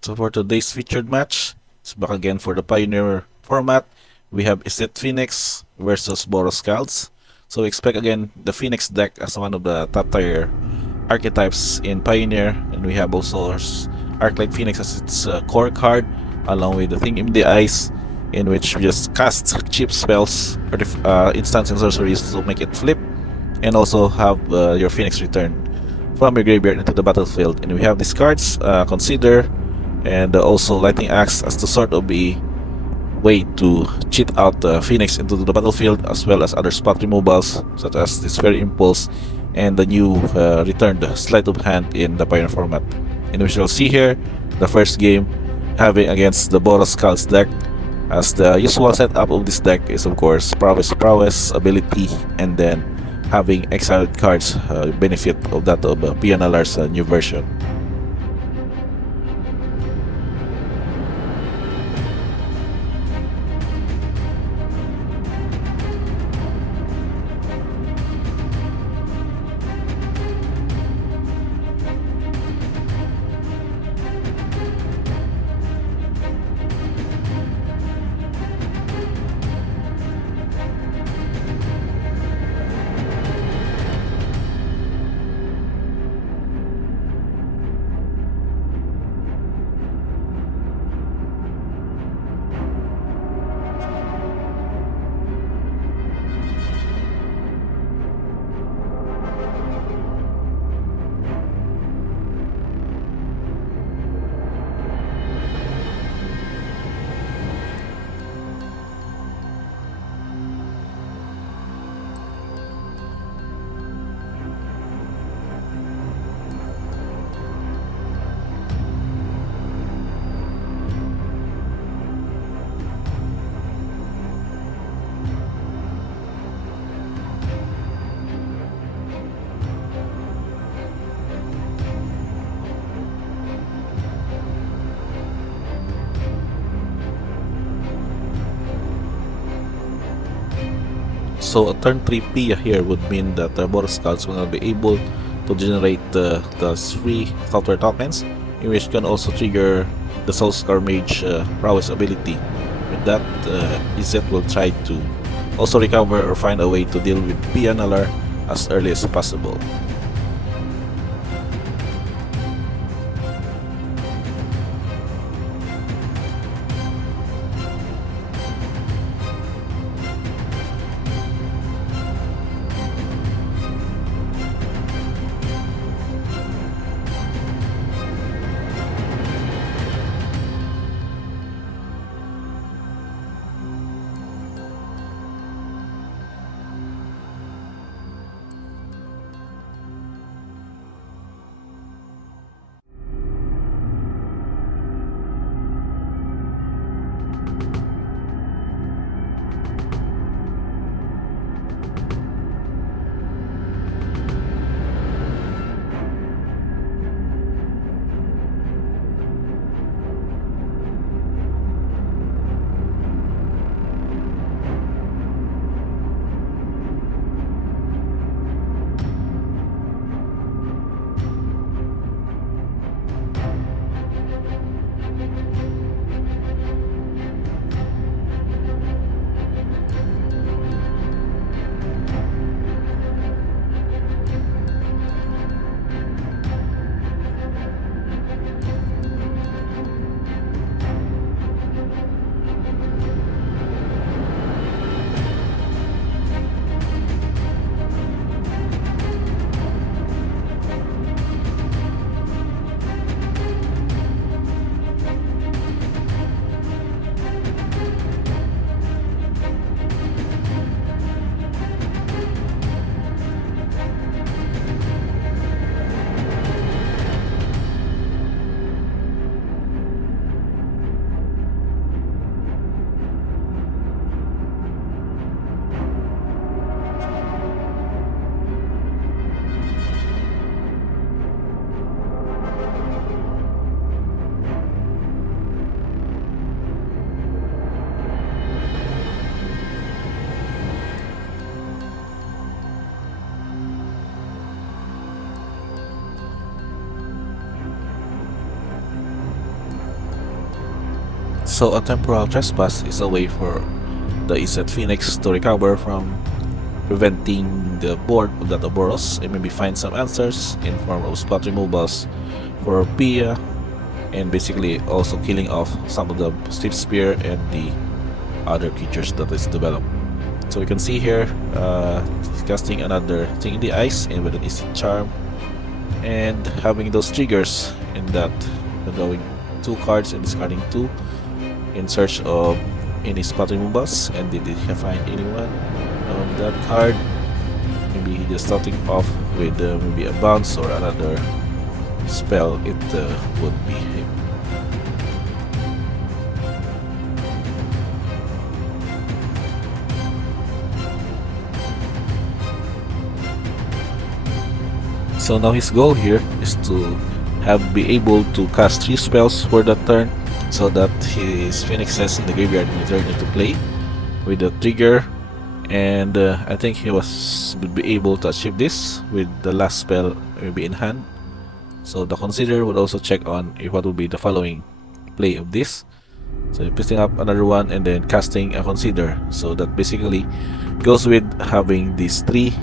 So for today's featured match, it's back again for the Pioneer format. We have Izzet Phoenix versus Boros Skalds. So expect again the Phoenix deck as one of the top tier archetypes in Pioneer, and we have also Arclight Phoenix as its core card, along with the Thing in the Ice, in which we just cast cheap spells or instants and sorceries to make it flip, and also have your Phoenix return from your graveyard into the battlefield. And we have these cards, Consider, and also Lightning Axe as the sort of a way to cheat out the Phoenix into the battlefield, as well as other spot removals such as this Fairy Impulse and the new returned Sleight of Hand in the Pioneer format. And we shall see here the first game having against the Boros Skalds deck, as the usual setup of this deck is of course prowess, ability, and then having exiled cards, benefit of that of PNLR's new version. So a turn 3 P here would mean that the Boros Skulls will not be able to generate the free software tokens, in which can also trigger the Soulscar Mage prowess ability. With that, Izzet will try to also recover or find a way to deal with PNLR as early as possible. So a temporal trespass is a way for the Izzet Phoenix to recover from preventing the board of that Boros and maybe find some answers in form of spot removals for Pia, and basically also killing off some of the Steep Spear and the other creatures that is developed. So we can see here, he's casting another thing in the ice and with an Izzet Charm, and having those triggers in that, drawing 2 cards and discarding 2 in search of any spot removals. And did he find anyone on that card? Maybe he just starting off with maybe a bounce or another spell. It would be him. So now his goal here is to be able to cast 3 spells for that turn, so that his Phoenixes in the graveyard return into play with the trigger. And I think he would be able to achieve this with the last spell maybe in hand. So the Consider would also check on if what would be the following play of this. So picking up another one and then casting a Consider. So that basically goes with having these 3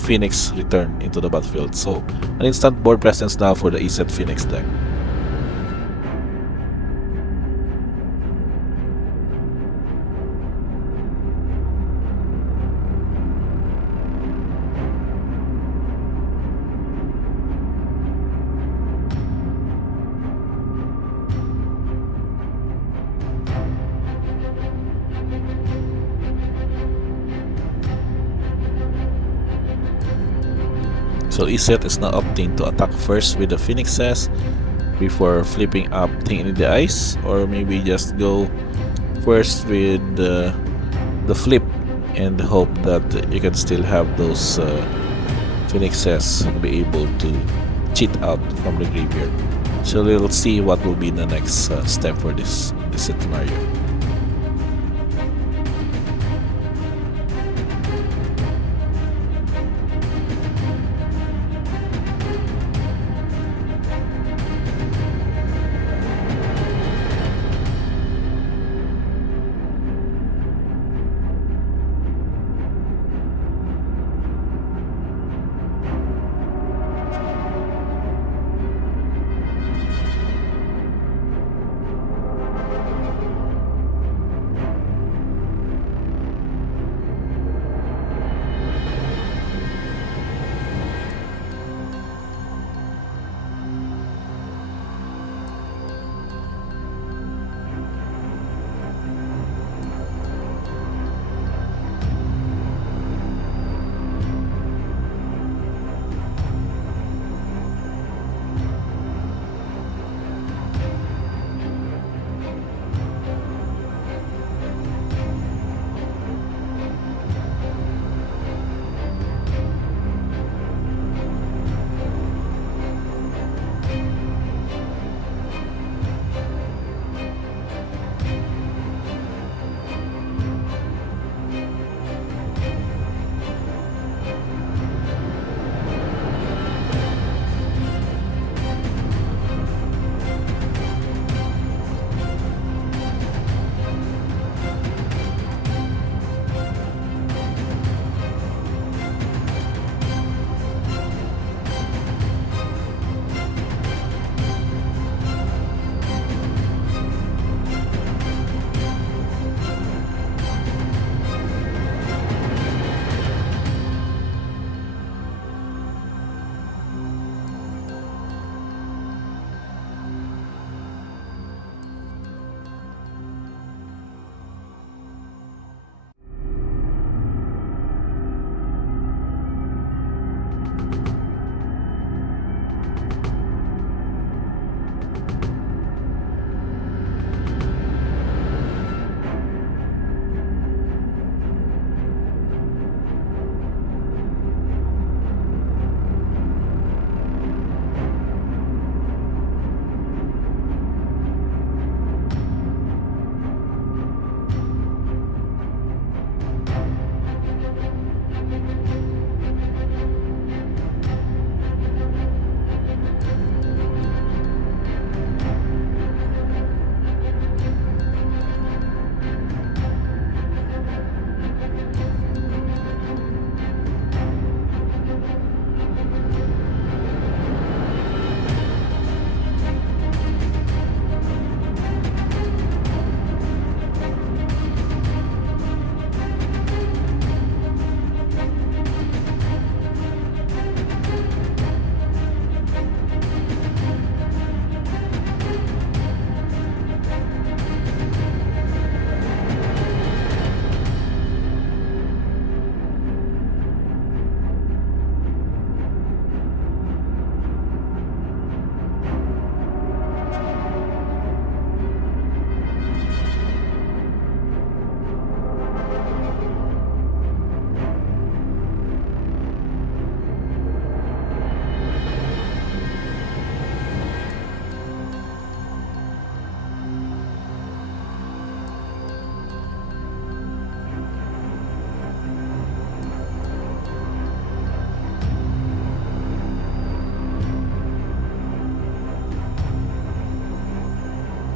Phoenix return into the battlefield. So an instant board presence now for the Izzet Phoenix deck. So Izzet is now opting to attack first with the Phoenixes before flipping up thing in the ice, or maybe just go first with the flip and hope that you can still have those Phoenixes be able to cheat out from the graveyard. So we'll see what will be the next step for this scenario.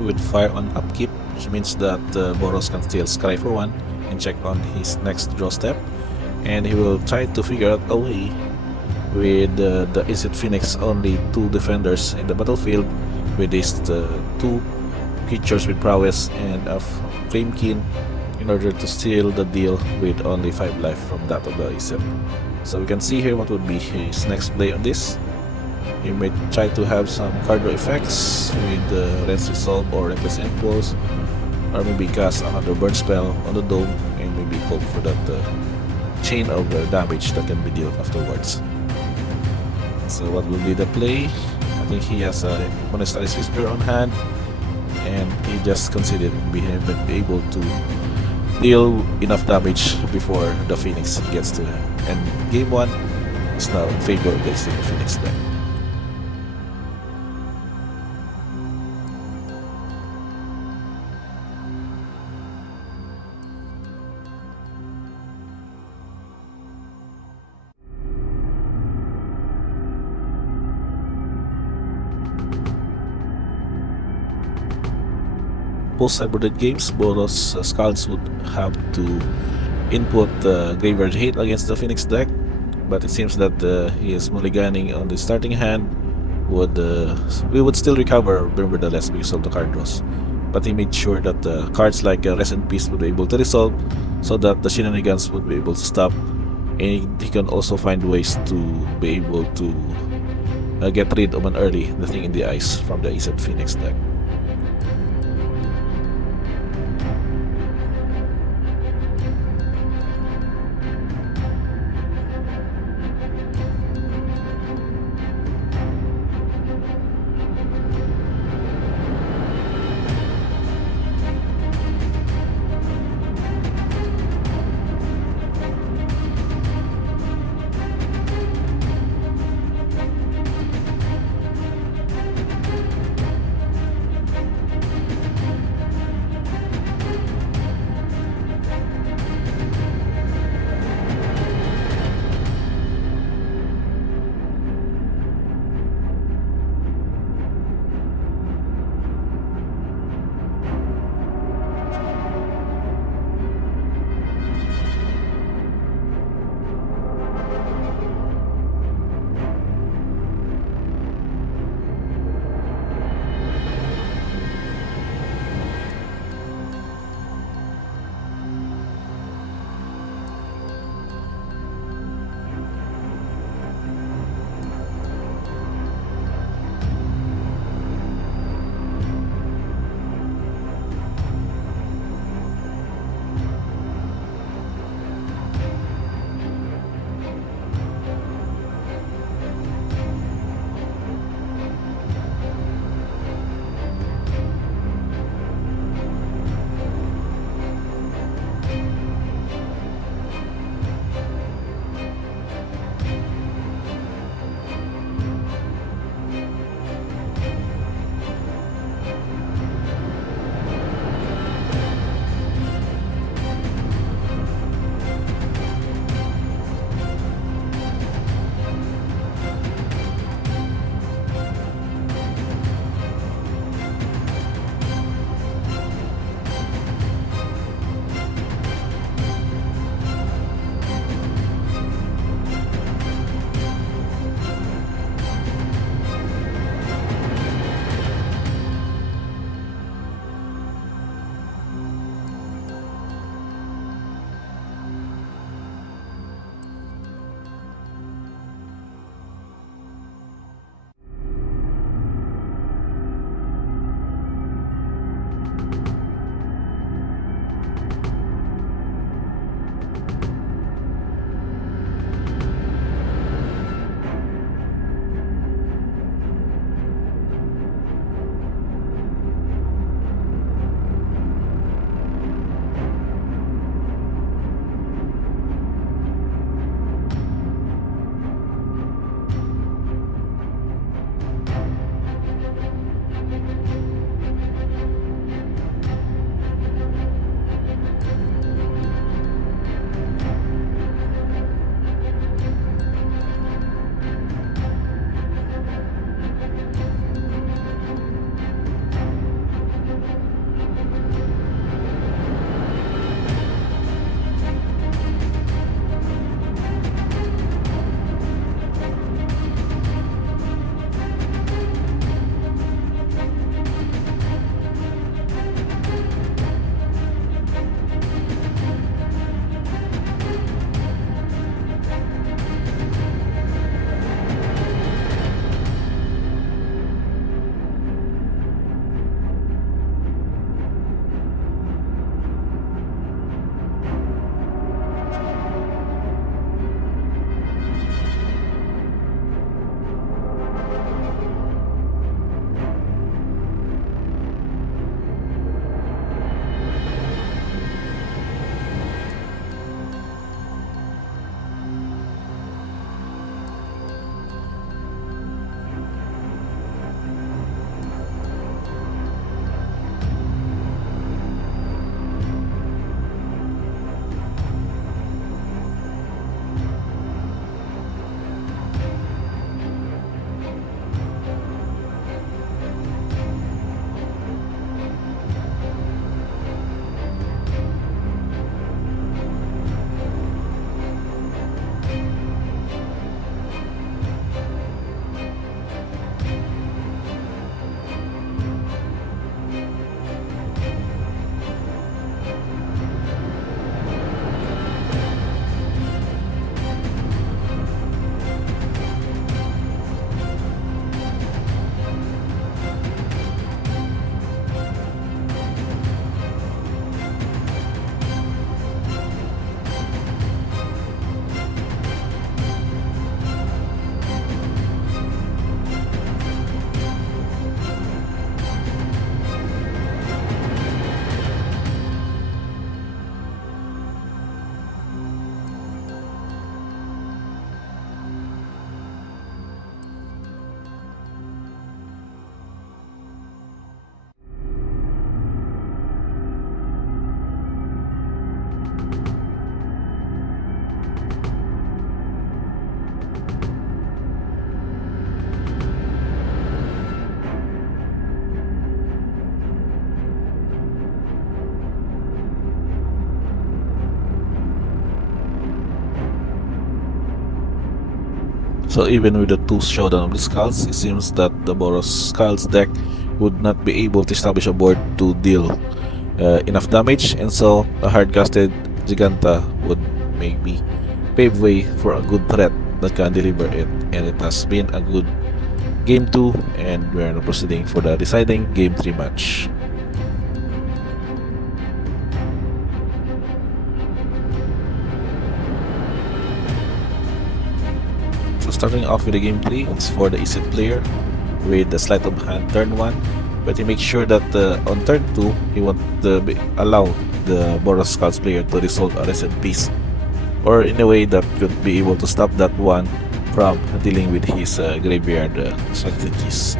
with fire on upkeep, which means that Boros can still scry for one and check on his next draw step, and he will try to figure out a way with the Izzet Phoenix only 2 defenders in the battlefield with these 2 creatures with prowess and a Flamekin in order to seal the deal with only 5 life from that of the Izzet. So we can see here what would be his next play on this. He may try to have some card draw effects with Rest Resolve or Reckless Impulse, or maybe cast another burn spell on the dome and maybe hope for that chain of damage that can be dealt afterwards. So what will be the play? I think he has a Monastery's Whisper on hand, and he just considered being able to deal enough damage before the Phoenix gets to him. And game 1 is now in favor of the Phoenix deck. Post-sideboarded games, Boros Skalds would have to input Graveyard Hate against the Phoenix deck, but it seems that he is mulliganing on the starting hand. We would still recover nevertheless because of the card draws, but he made sure that cards like Rest in Peace would be able to resolve, so that the shenanigans would be able to stop, and he can also find ways to be able to get rid of an early The Thing in the Ice from the Izzet Phoenix deck. So even with the two showdown of the skulls, it seems that the Boros Skalds deck would not be able to establish a board to deal enough damage, and so a hard-casted Giganta would maybe pave way for a good threat that can deliver it. And it has been a good game 2, and we're now proceeding for the deciding game 3 match. So starting off with the game 3, it's for the Izzet player with the sleight of hand turn 1, but he makes sure that on turn 2 he won't allow the Boros Skalds player to resolve a reset piece, or in a way that could be able to stop that one from dealing with his graveyard strategies.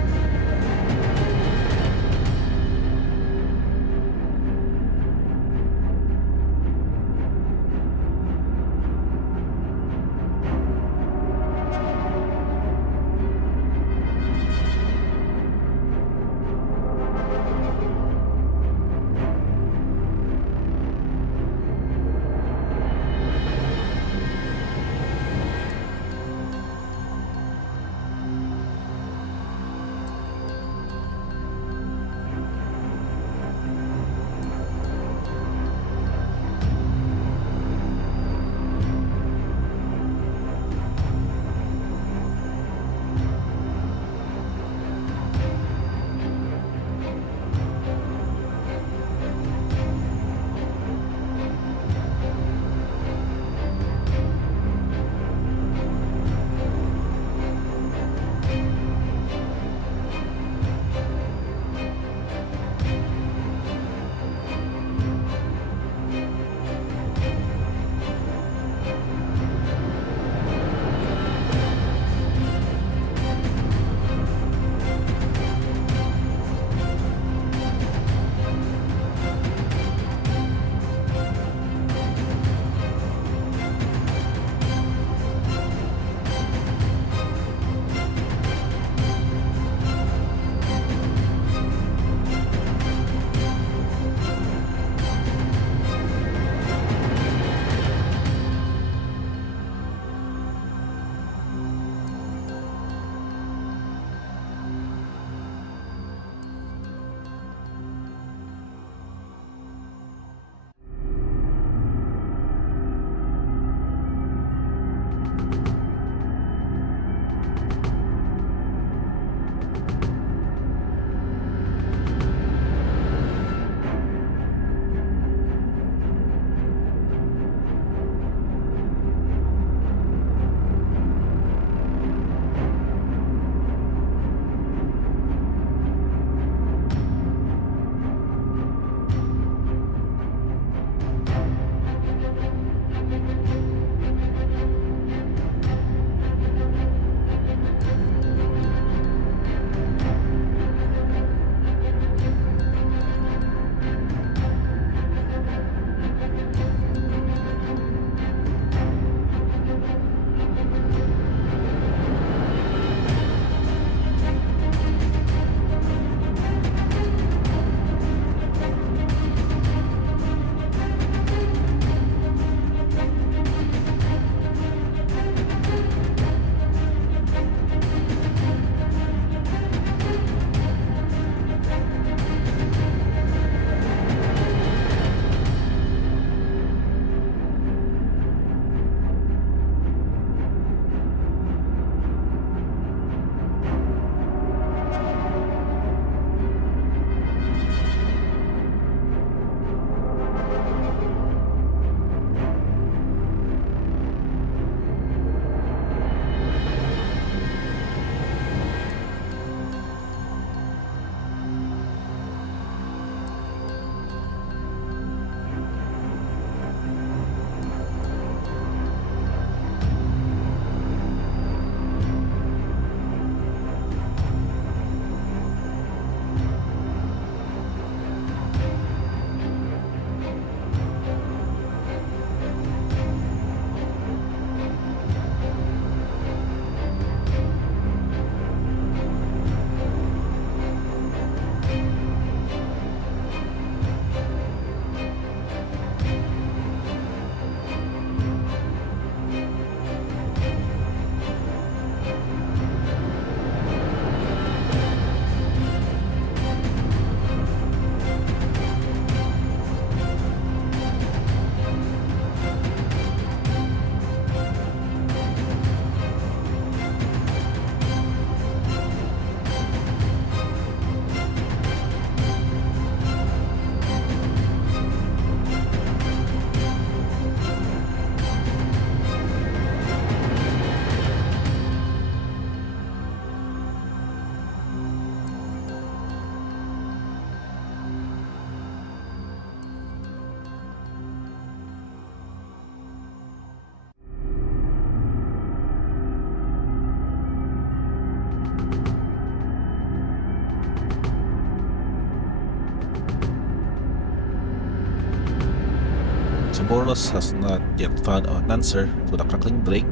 Boros has not yet found an answer to the Crackling Drake,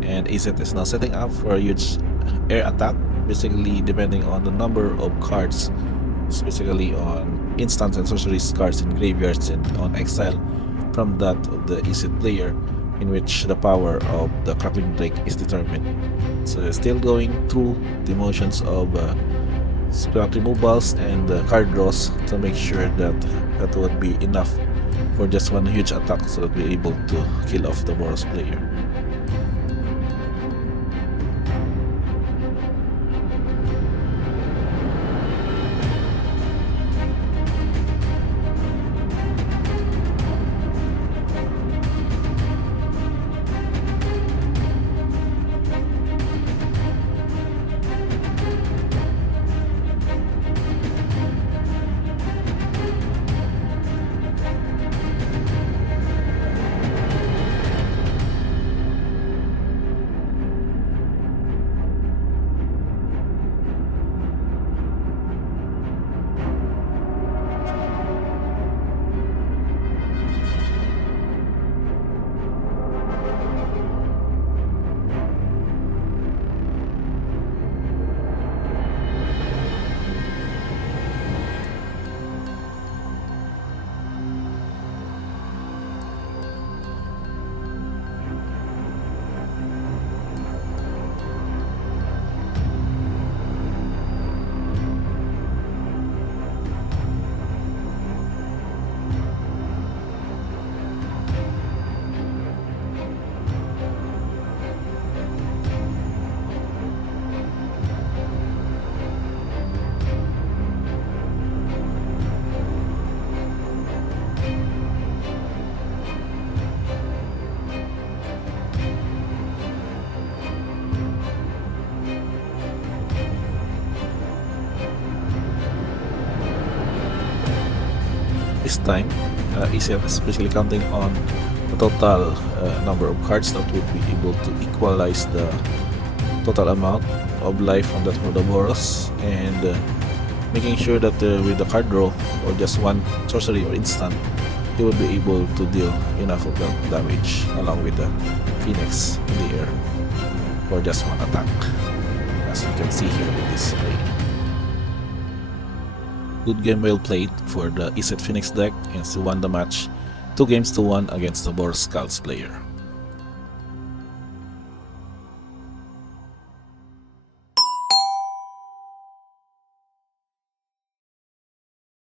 and Izzet is now setting up for a huge air attack, basically depending on the number of cards, specifically on instant and sorceries cards in graveyards and on exile from that of the Izzet player, in which the power of the Crackling Drake is determined. So still going through the motions of spell removals and card draws to make sure that that would be enough for just one huge attack so that we're able to kill off the Boros player. This time, Izzet is especially counting on the total number of cards that would be able to equalize the total amount of life on that of the Boros, and making sure that with the card draw or just one sorcery or instant, he will be able to deal enough of that damage along with the Phoenix in the air for just one attack, as you can see here with this play. Good game well played for the Izzet Phoenix deck, and she won the match 2 games to 1 against the Boros Skalds player.